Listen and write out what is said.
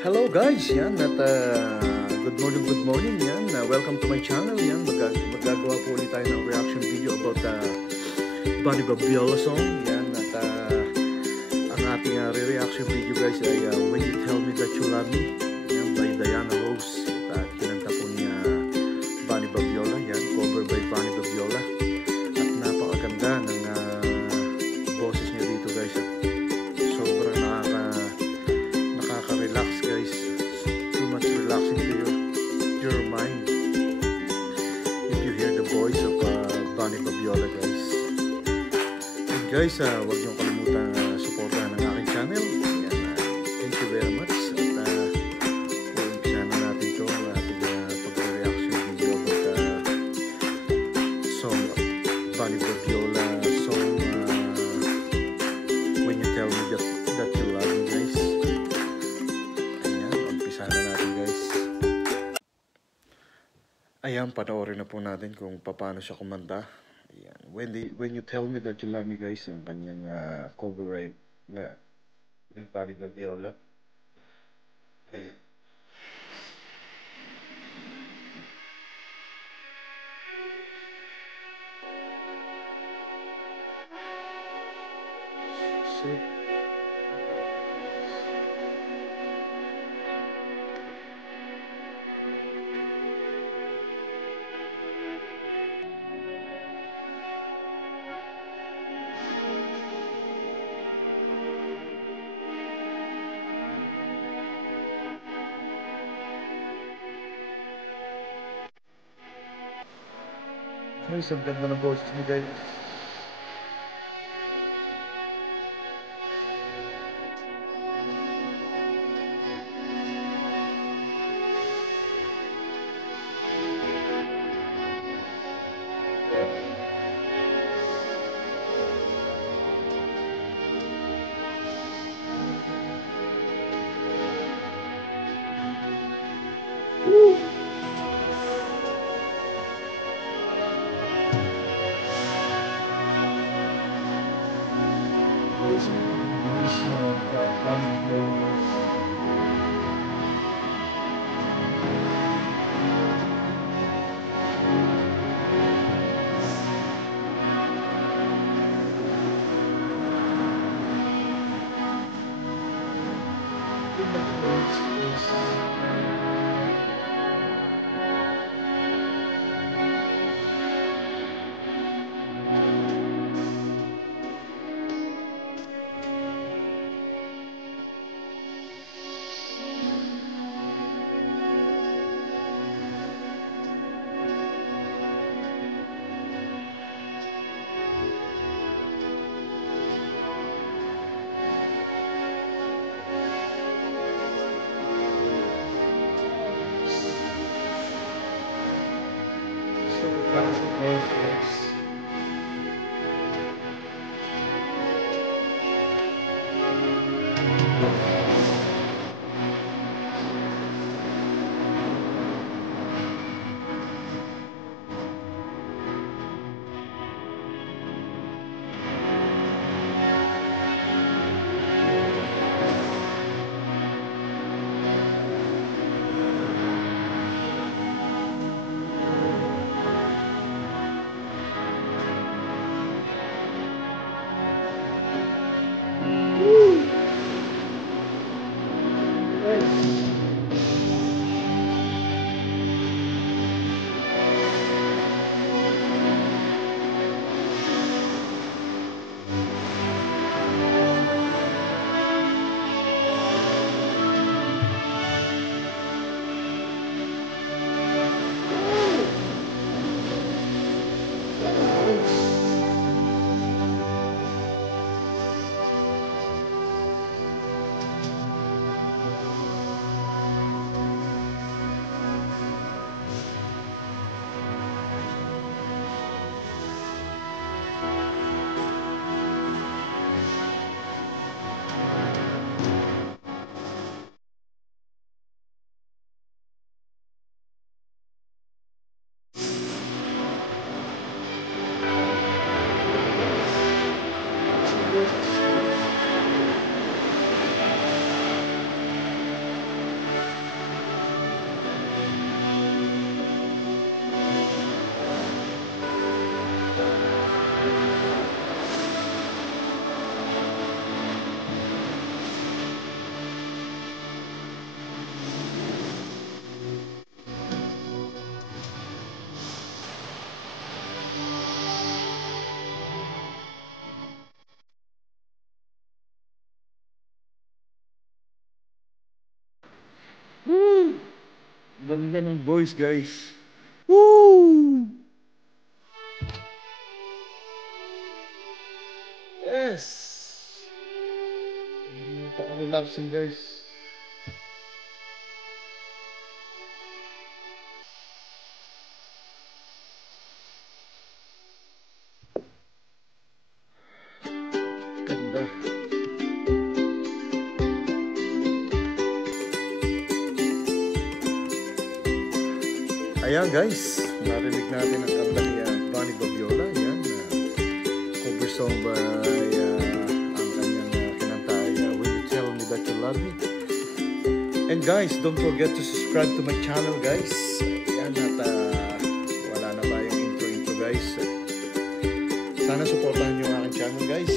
Hello guys, yan at good morning yan. Welcome to my channel yan. Magagawa po ulit tayo ng reaction video about Bunny Babiola song yan at ang ating re-reaction video guys ay When You Tell Me That You Love Me yan by Diana Rose at kinanta po niya Bunny Babiola yan, cover by Bunny Babiola at napakaganda ng boses niya dito guys at sobrang nakaka-relax guys, too much relaxing to your mind if you hear the voice of Bunny Babiola guys. And guys, huwag niyong kalimutan supportahan ang aking channel. Yan, thank you very much at umpisa na natin ito ang ating pag-reaction video about song Bunny Babiola song When You Tell Me That You Love Me guys. Ayan, panoorin na po natin kung paano siya kumanta. Ayan. When You Tell Me That You Love Me guys, ang kanyang cover right na ng Bunny Babiola. Ayan. Guys, ang ganda ng boses ni guys. Ganda ng voice, guys. Woo! Yes! Napaka-relaxing, guys. Ganda. Ayan, guys. Narinig natin ang kanta ni Bunny Babiola. Yan. Cover song by ang kanyang kinanta ay When You Tell Me That You Love Me. And guys, don't forget to subscribe to my channel, guys. Yan, at wala na ba yung intro guys. Sana supportahan nyo ang aking channel, guys.